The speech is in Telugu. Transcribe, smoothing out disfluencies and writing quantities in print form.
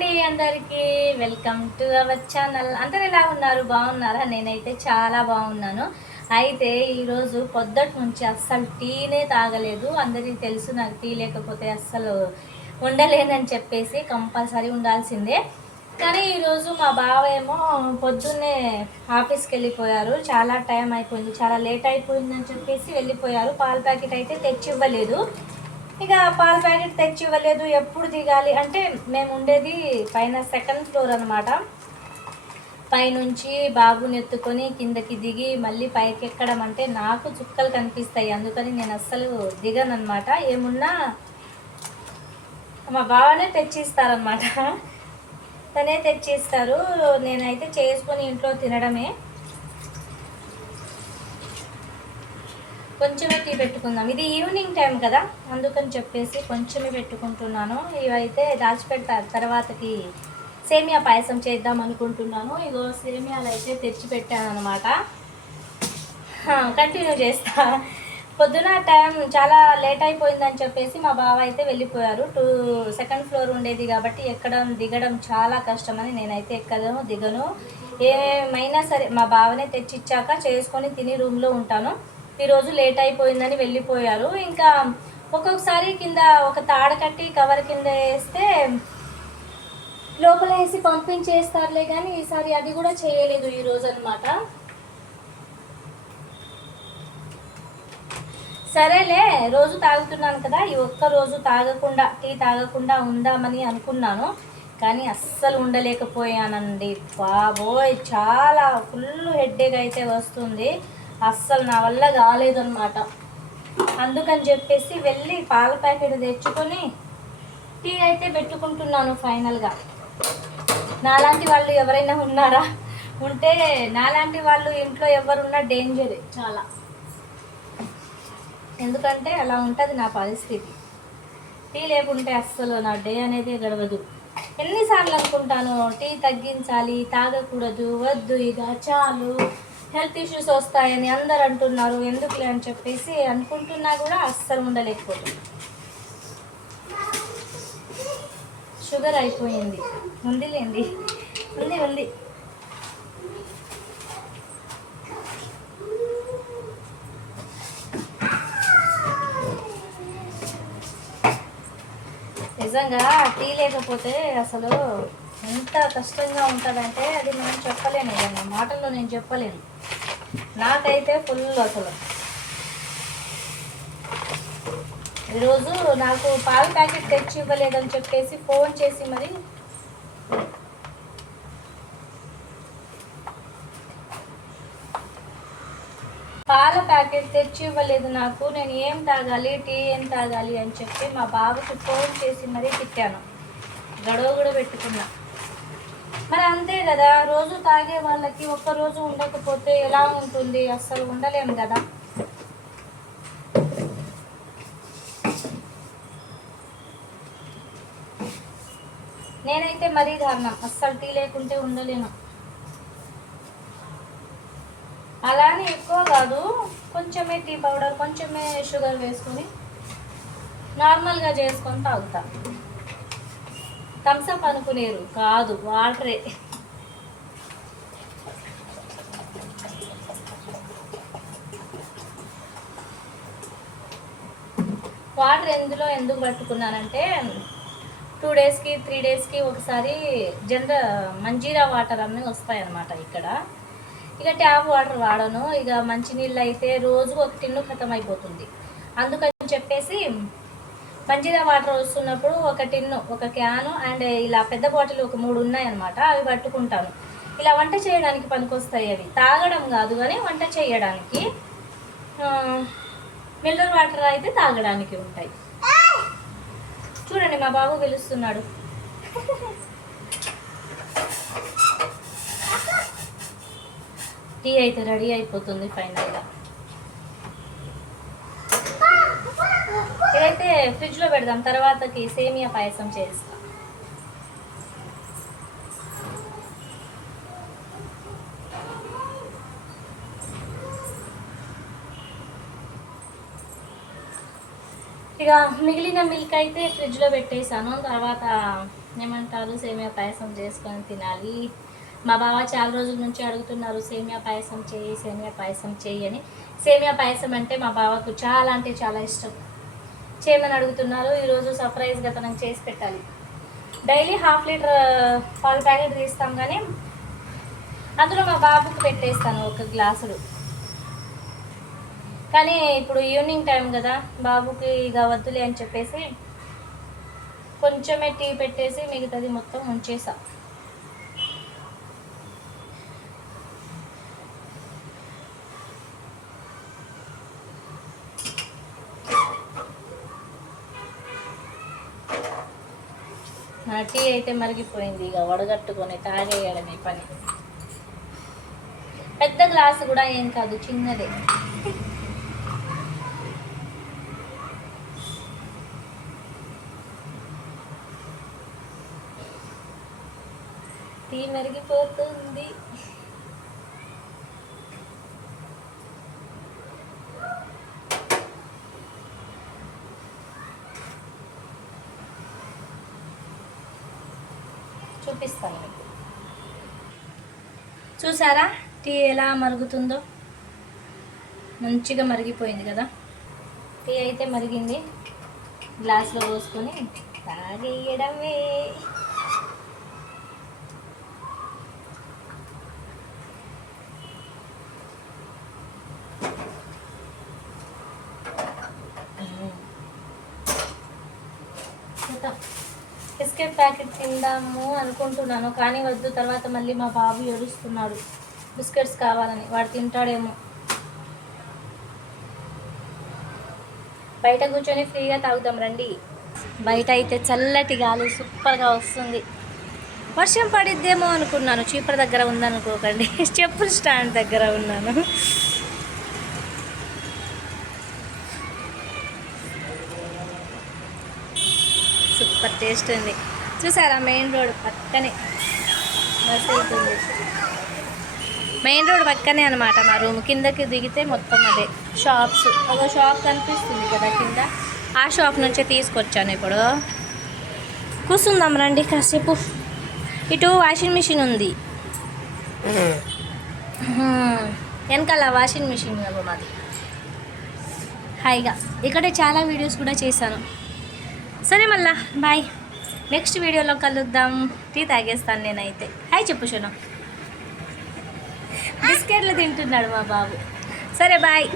అండి అందరికీ వెల్కమ్ టు అవర్ ఛానల్. అందరు ఎలా ఉన్నారు? బాగున్నారా? నేనైతే చాలా బాగున్నాను. అయితే ఈరోజు పొద్దుటి నుంచి అస్సలు టీనే తాగలేదు. అందరికీ తెలుసు నాకు టీ లేకపోతే అస్సలు ఉండలేనని చెప్పేసి కంపల్సరీ ఉండాల్సిందే. కానీ ఈరోజు మా బావ ఏమో పొద్దున్నే ఆఫీస్కి వెళ్ళిపోయారు. చాలా టైం అయిపోయింది, చాలా లేట్ అయిపోయిందని చెప్పేసి వెళ్ళిపోయారు. పాల ప్యాకెట్ అయితే తెచ్చి ఇవ్వలేదు. ఇక పాల ప్యాకెట్ తెచ్చి ఇవ్వలేదు. ఎప్పుడు దిగాలి అంటే మేము ఉండేది పైన సెకండ్ ఫ్లోర్ అనమాట. పైనుంచి బాబుని ఎత్తుకొని కిందకి దిగి మళ్ళీ పైకి ఎక్కడం అంటే నాకు చుక్కలు కనిపిస్తాయి. అందుకని నేను అస్సలు దిగను అనమాట. ఏమున్నా మా బావనే తెచ్చిస్తారనమాట. తనే తెచ్చిస్తారు. నేనైతే చేసుకొని ఇంట్లో తినడమే. కొంచెమే టీ పెట్టుకుందాం, ఇది ఈవినింగ్ టైం కదా, అందుకని చెప్పేసి కొంచెమే పెట్టుకుంటున్నాను. ఇవైతే దాచిపెడతారు తర్వాతకి సేమియా పాయసం చేద్దాం అనుకుంటున్నాను. ఇగో సేమియాలు అయితే తెచ్చి పెట్టాను అనమాట. కంటిన్యూ చేస్తా. పొద్దున టైం చాలా లేట్ అయిపోయిందని చెప్పేసి మా బావ అయితే వెళ్ళిపోయారు. సెకండ్ ఫ్లోర్ ఉండేది కాబట్టి ఎక్కడం దిగడం చాలా కష్టమని నేనైతే ఎక్కడను దిగను. ఏమైనా సరే మా బావనే తెచ్చిచ్చాక చేసుకొని తిని రూమ్లో ఉంటాను. ఈరోజు లేట్ అయిపోయిందని వెళ్ళిపోయారు. ఇంకా ఒక్కొక్కసారి కింద ఒక తాడ కట్టి కవర్ కింద వేస్తే లోపల వేసి పంపించేస్తారులే, కానీ ఈసారి అది కూడా చేయలేదు ఈరోజు అనమాట. సరేలే, రోజు తాగుతున్నాను కదా, ఈ ఒక్క రోజు తాగకుండా టీ తాగకుండా ఉందామని అనుకున్నాను. కానీ అస్సలు ఉండలేకపోయానండి బాబోయ్. చాలా ఫుల్ హెడ్ఏక్ అయితే వస్తుంది. అస్సలు నా వల్ల కాలేదన్నమాట. అందుకని చెప్పేసి వెళ్ళి పాల ప్యాకెట్ తెచ్చుకొని టీ అయితే పెట్టుకుంటున్నాను ఫైనల్గా. నాలాంటి వాళ్ళు ఎవరైనా ఉన్నారా? ఉంటే నాలాంటి వాళ్ళు ఇంట్లో ఎవరున్నా డేంజరే చాలా. ఎందుకంటే అలా ఉంటుంది నా పరిస్థితి. టీ లేకుంటే అస్సలు నా డే అనేది గడవదు. ఎన్నిసార్లు అనుకుంటాను టీ తగ్గించాలి, తాగకూడదు, వద్దు, ఇక చాలు, హెల్త్ ఇష్యూస్ వస్తాయని అందరు అంటున్నారు, ఎందుకులే అని చెప్పేసి అనుకుంటున్నా కూడా అస్సలు ఉండలేకపోతుంది. షుగర్ అయిపోయింది. ఉందిలేండి, ఉంది. నిజంగా టీ లేకపోతే అసలు ఎంత కష్టంగా ఉంటుందంటే అది మనం చెప్పలేను. నిజంగా మాటల్లో నేను చెప్పలేను. నాకైతే ఫుల్ అసలు. ఈరోజు నాకు పాల ప్యాకెట్ తెచ్చి ఇవ్వలేదని చెప్పేసి ఫోన్ చేసి మరి పాల ప్యాకెట్ తెచ్చి ఇవ్వలేదు నాకు, నేను ఏం తాగాలి, టీ ఏం తాగాలి అని చెప్పి మా బాబుకి ఫోన్ చేసి మరీ తిట్టాను. గొడవ కూడా పెట్టుకున్నా. మరి అంతే కదా, రోజు తాగే వాళ్ళకి ఒక్కరోజు ఉండకపోతే ఎలా ఉంటుంది? అస్సలు ఉండలేము కదా. నేనైతే మరీ దారుణం, అస్సలు టీ లేకుంటే ఉండలేను. అలానే ఎక్కువ కాదు, కొంచెమే టీ పౌడర్, కొంచెమే షుగర్ వేసుకొని నార్మల్గా చేసుకొని తాగుతా. థమ్స్అప్ అనుకునేరు కాదు, వాటరే. వాటర్ ఎందుకు పట్టుకున్నానంటే 2 డేస్కి 3 డేస్కి ఒకసారి మంజీరా వాటర్ అన్నీ వస్తాయన్నమాట ఇక్కడ. ఇక ట్యాప్ వాటర్ వాడను. ఇక మంచినీళ్ళు అయితే రోజు ఒక టిన్ను ఖతం అయిపోతుంది. అందుకని చెప్పేసి మంజీరా వాటర్ వస్తున్నప్పుడు ఒక టిన్ను, ఒక క్యాను అండ్ ఇలా పెద్ద బాటిల్ ఒక 3 ఉన్నాయన్నమాట. అవి పట్టుకుంటాను. ఇలా వంట చేయడానికి పనికొస్తాయి అవి, తాగడం కాదు కానీ వంట చేయడానికి. మినరల్ వాటర్ అయితే తాగడానికి ఉంటాయి. చూడండి మా బాబు పిలుస్తున్నాడు. టీ అయితే రెడీ అయిపోతుంది ఫైనల్గా. ఇదైతే ఫ్రిడ్జ్లో పెడదాం, తర్వాతకి సేమియా పాయసం చేస్తాం. ఇక మిగిలిన మిల్క్ అయితే ఫ్రిడ్జ్లో పెట్టేశాను. తర్వాత ఏమంటారు, సేమియా పాయసం చేసుకొని తినాలి. మా బావ చాలా రోజుల నుంచి అడుగుతున్నారు సేమియా పాయసం చేయి, సేమియా పాయసం చేయి అని. సేమియా పాయసం అంటే మా బావకు చాలా అంటే చాలా ఇష్టం. చేయమని అడుగుతున్నారు. ఈరోజు సర్ప్రైజ్గా తనకు చేసి పెట్టాలి. డైలీ 1/2 లీటర్ పాల ప్యాకెట్ తీస్తాం, కానీ అందులో మా బాబుకు పెట్టేస్తాను 1 గ్లాసులు. కానీ ఇప్పుడు ఈవినింగ్ టైం కదా, బాబుకి ఇక వద్దులే అని చెప్పేసి కొంచెమే టీ పెట్టేసి మిగతాది మొత్తం ఉంచేసా. మన టీ అయితే మరిగిపోయింది. ఇక వడగట్టుకొని తాగేయడమే పని. పెద్ద గ్లాసు కూడా ఏం కాదు, చిన్నదే. టీ మరిగిపోతుంది. చూపిస్తాను మీకు. చూసారా టీ ఎలా మరుగుతుందో? మంచిగా మరిగిపోయింది కదా. టీ అయితే మరిగింది. గ్లాస్లో పోసుకొని తాగేయడమే. బిస్కెట్ ప్యాకెట్ తిందాము అనుకుంటున్నాను, కానీ వద్దు, తర్వాత మళ్ళీ మా బాబు ఏడుస్తున్నాడు బిస్కెట్స్ కావాలని. వాడు తింటాడేమో. బయట కూర్చొని ఫ్రీగా తాగుతాం రండి. బయట అయితే చల్లటి గాలి సూపర్గా వస్తుంది. వర్షం పడిద్దేమో అనుకున్నాను. చీపురు దగ్గర ఉందనుకోకండి, చెప్పుల స్టాండ్ దగ్గర ఉన్నాను. సూపర్ టేస్ట్ ఉంది. చూసారా, మెయిన్ రోడ్ పక్కనే బస్ అవుతుంది. మెయిన్ రోడ్ పక్కనే అనమాట మా రూమ్. కిందకి దిగితే మొత్తం అదే షాప్స్. ఒక షాప్ కనిపిస్తుంది కదా కింద, ఆ షాప్ నుంచే తీసుకొచ్చాను. ఇప్పుడు కూర్చుందాం రండి కాసేపు. ఇటు వాషింగ్ మిషన్ ఉంది, వెనకాల వాషింగ్ మిషన్ మాది. హాయిగా ఇక్కడే చాలా వీడియోస్ కూడా చేశాను. సరే మళ్ళా బాయ్. నెక్స్ట్ వీడియోలో కలుద్దాం. టీ తాగేస్తాను నేనైతే. హాయ్ చెప్పు శును. బిస్కెట్లు తింటున్నాడు మా బాబు. సరే బాయ్.